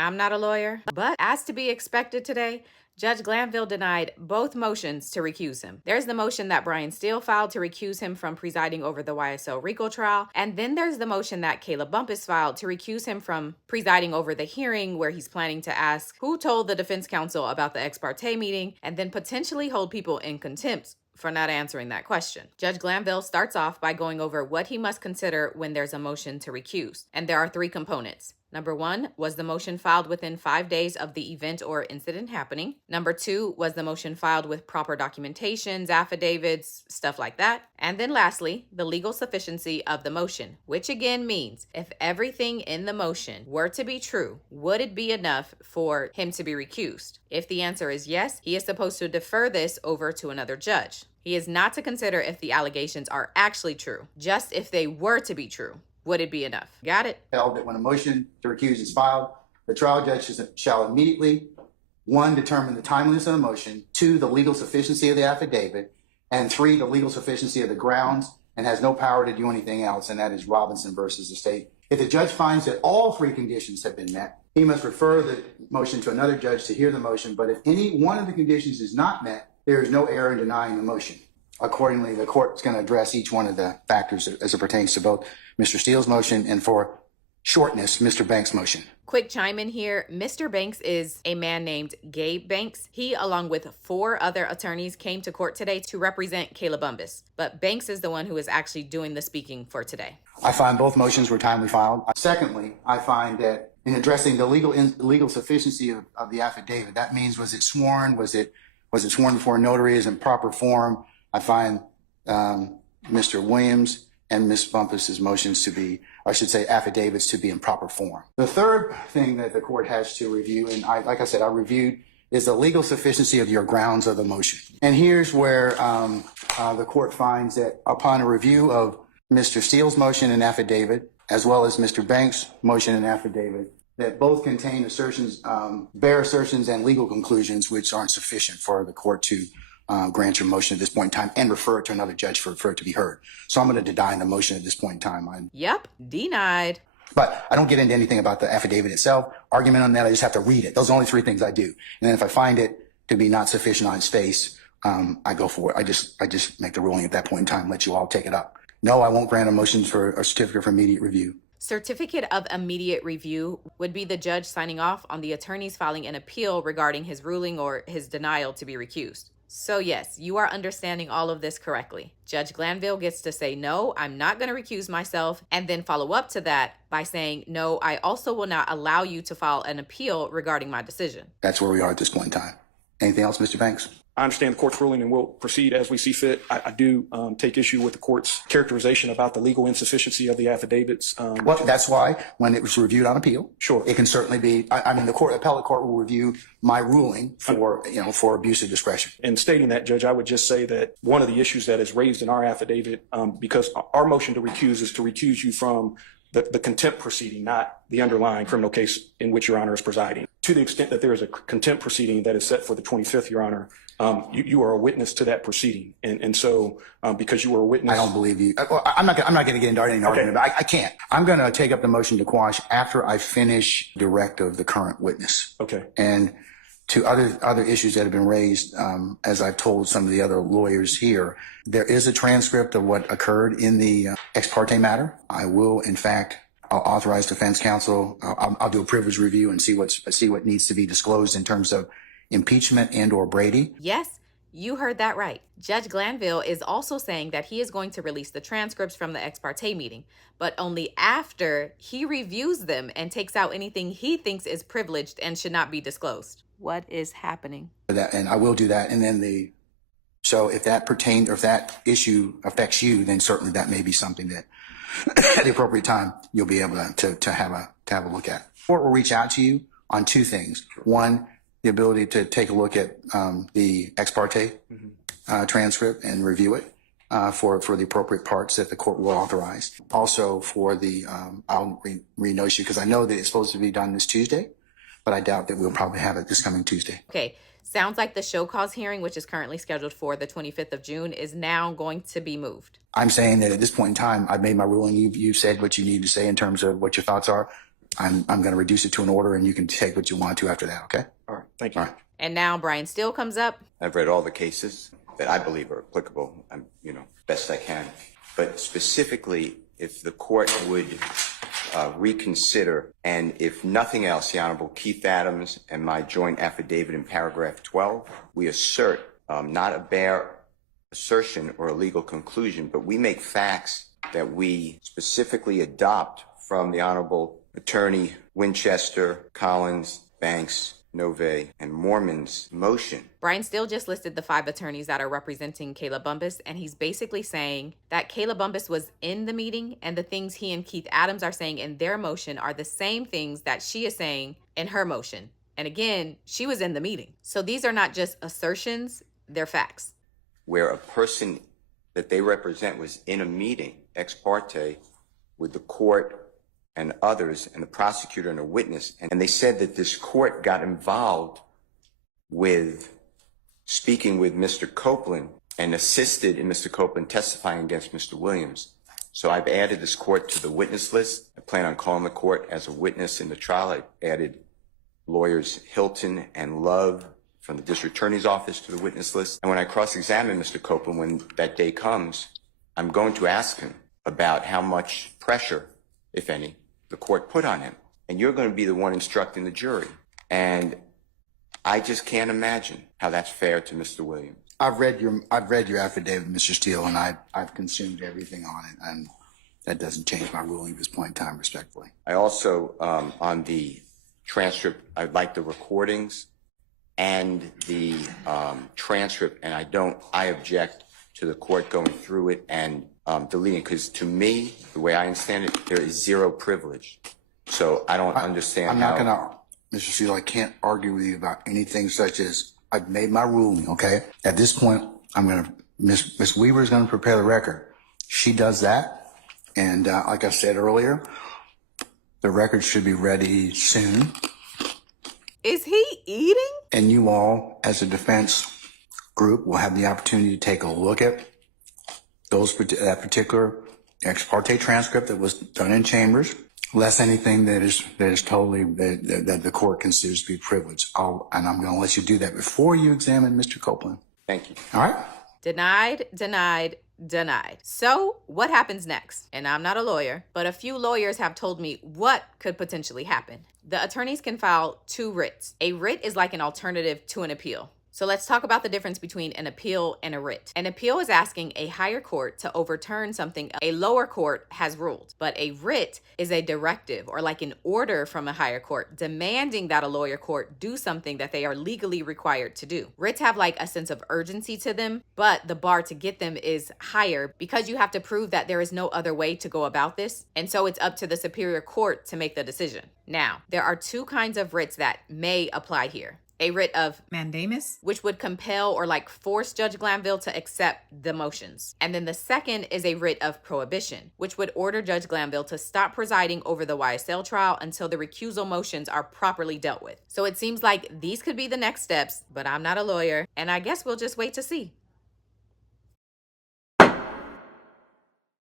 I'm not a lawyer, but as to be expected today, Judge Glanville denied both motions to recuse him. There's the motion that Brian Steele filed to recuse him from presiding over the YSL RICO trial. And then there's the motion that Kayla Bumpus filed to recuse him from presiding over the hearing where he's planning to ask who told the defense counsel about the ex parte meeting and then potentially hold people in contempt for not answering that question. Judge Glanville starts off by going over what he must consider when there's a motion to recuse. And there are three components. Number one, was the motion filed within 5 days of the event or incident happening? Number two, was the motion filed with proper documentations, affidavits, stuff like that? And then lastly, the legal sufficiency of the motion, which again means if everything in the motion were to be true, would it be enough for him to be recused? If the answer is yes, he is supposed to defer this over to another judge. He is not to consider if the allegations are actually true, just if they were to be true. Would it be enough? Got it? Held that when a motion to recuse is filed, the trial judge shall immediately, 1, determine the timeliness of the motion, 2, the legal sufficiency of the affidavit, and 3, the legal sufficiency of the grounds, and has no power to do anything else, and that is Robinson versus the state. If the judge finds that all 3 conditions have been met, he must refer the motion to another judge to hear the motion, but if any one of the conditions is not met, there is no error in denying the motion. Accordingly, the court is going to address each one of the factors as it pertains to both Mr. Steele's motion and, for shortness, Mr. Banks' motion. Quick chime in here. Mr. Banks is a man named Gabe Banks. He, along with 4 other attorneys, came to court today to represent Kayla Bumpus. But Banks is the one who is actually doing the speaking for today. I find both motions were timely filed. Secondly, I find that in addressing the legal sufficiency of the affidavit, that means was it sworn? Was it sworn before a notary is in proper form? I find Mr. Williams and Ms. Bumpus's motions to be, I should say, affidavits to be in proper form. The third thing that the court has to review, and like I said, I reviewed, is the legal sufficiency of your grounds of the motion. And here's where the court finds that upon a review of Mr. Steele's motion and affidavit, as well as Mr. Banks' motion and affidavit, that both contain assertions, bare assertions and legal conclusions which aren't sufficient for the court to grant your motion at this point in time and refer it to another judge for it to be heard. So I'm going to deny the motion at this point in time. Yep, denied. But I don't get into anything about the affidavit itself. Argument on that, I just have to read it. Those are the only 3 things I do. And then if I find it to be not sufficient on its face, I go for it. I just make the ruling at that point in time, let you all take it up. No, I won't grant a motion for a certificate for immediate review. Certificate of immediate review would be the judge signing off on the attorneys filing an appeal regarding his ruling or his denial to be recused. So yes, you are understanding all of this correctly. Judge Glanville gets to say, no, I'm not going to recuse myself, and then follow up to that by saying, no, I also will not allow you to file an appeal regarding my decision. That's where we are at this point in time. Anything else, Mr. Banks? I understand the court's ruling and we'll proceed as we see fit. I do take issue with the court's characterization about the legal insufficiency of the affidavits. Well, that's why when it was reviewed on appeal, sure, it can certainly be. I mean, the appellate court will review my ruling for abuse of discretion. And stating that, Judge, I would just say that one of the issues that is raised in our affidavit, because our motion to recuse is to recuse you from the contempt proceeding, not the underlying criminal case in which Your Honor is presiding. To the extent that there is a contempt proceeding that is set for the 25th, Your Honor, you are a witness to that proceeding, and so because you were a witness, I don't believe you. I'm not going to get into any argument. But I can't. I'm going to take up the motion to quash after I finish direct of the current witness. Okay. And to other issues that have been raised, as I've told some of the other lawyers here, there is a transcript of what occurred in the ex parte matter. I will, in fact, I'll authorize defense counsel. I'll do a privilege review and see what needs to be disclosed in terms of impeachment and or Brady. Yes, you heard that right. Judge Glanville is also saying that he is going to release the transcripts from the ex parte meeting, but only after he reviews them and takes out anything he thinks is privileged and should not be disclosed. What is happening? And I will do that. And then so if that pertains or if that issue affects you, then certainly that may be something that at the appropriate time you'll be able to have a look at. The court will reach out to you on 2 things. One, the ability to take a look at the ex parte transcript and review it for the appropriate parts that the court will authorize. Also for the, I'll re-notice you because I know that it's supposed to be done this Tuesday, but I doubt that we'll probably have it this coming Tuesday. Okay. Sounds like the show cause hearing, which is currently scheduled for the 25th of June, is now going to be moved. I'm saying that at this point in time, I've made my ruling. You've said what you need to say in terms of what your thoughts are. I'm going to reduce it to an order, and you can take what you want to after that, okay? All right, thank you. All right. And now Brian Steele comes up. I've read all the cases that I believe are applicable, best I can. But specifically, if the court would reconsider, and if nothing else, the Honorable Keith Adams and my joint affidavit in paragraph 12, we assert not a bare assertion or a legal conclusion, but we make facts that we specifically adopt from the Honorable Attorney Winchester, Collins, Banks, Nove, and Mormon's motion. Brian Steele just listed the 5 attorneys that are representing Kayla Bumpus, and he's basically saying that Kayla Bumpus was in the meeting, and the things he and Keith Adams are saying in their motion are the same things that she is saying in her motion. And again, she was in the meeting. So these are not just assertions, they're facts. Where a person that they represent was in a meeting, ex parte, with the court and others, and the prosecutor and a witness, and they said that this court got involved with speaking with Mr. Copeland and assisted in Mr. Copeland testifying against Mr. Williams. So I've added this court to the witness list. I plan on calling the court as a witness in the trial. I added lawyers Hilton and Love from the district attorney's office to the witness list. And when I cross-examine Mr. Copeland, when that day comes, I'm going to ask him about how much pressure, if any, the court put on him. And you're going to be the one instructing the jury. And I just can't imagine how that's fair to Mr. Williams. I've read your affidavit, Mr. Steele, and I've consumed everything on it, and that doesn't change my ruling at this point in time, respectfully. I also, on the transcript, I'd like the recordings and the transcript, and I object to the court going through it and deleting, because to me, the way I understand it, there is zero privilege. So I don't understand I'm how. not going to, Mr. Steele, I can't argue with you about anything such as I've made my ruling, okay? At this point, Ms. Weaver is going to prepare the record. She does that. And like I said earlier, the record should be ready soon. Is he eating? And you all, as a defense group, will have the opportunity to take a look at that particular ex parte transcript that was done in chambers, less anything that is totally that the court considers to be privileged. And I'm going to let you do that before you examine Mr. Copeland. Thank you. All right? Denied, denied, denied. So what happens next? And I'm not a lawyer, but a few lawyers have told me what could potentially happen. The attorneys can file 2 writs. A writ is like an alternative to an appeal. So let's talk about the difference between an appeal and a writ. An appeal is asking a higher court to overturn something a lower court has ruled. But a writ is a directive, or like an order from a higher court demanding that a lower court do something that they are legally required to do. Writs have like a sense of urgency to them, but the bar to get them is higher because you have to prove that there is no other way to go about this. And so it's up to the superior court to make the decision. Now, there are 2 kinds of writs that may apply here. A writ of mandamus, which would compel or like force Judge Glanville to accept the motions. And then the second is a writ of prohibition, which would order Judge Glanville to stop presiding over the YSL trial until the recusal motions are properly dealt with. So it seems like these could be the next steps, but I'm not a lawyer, and I guess we'll just wait to see.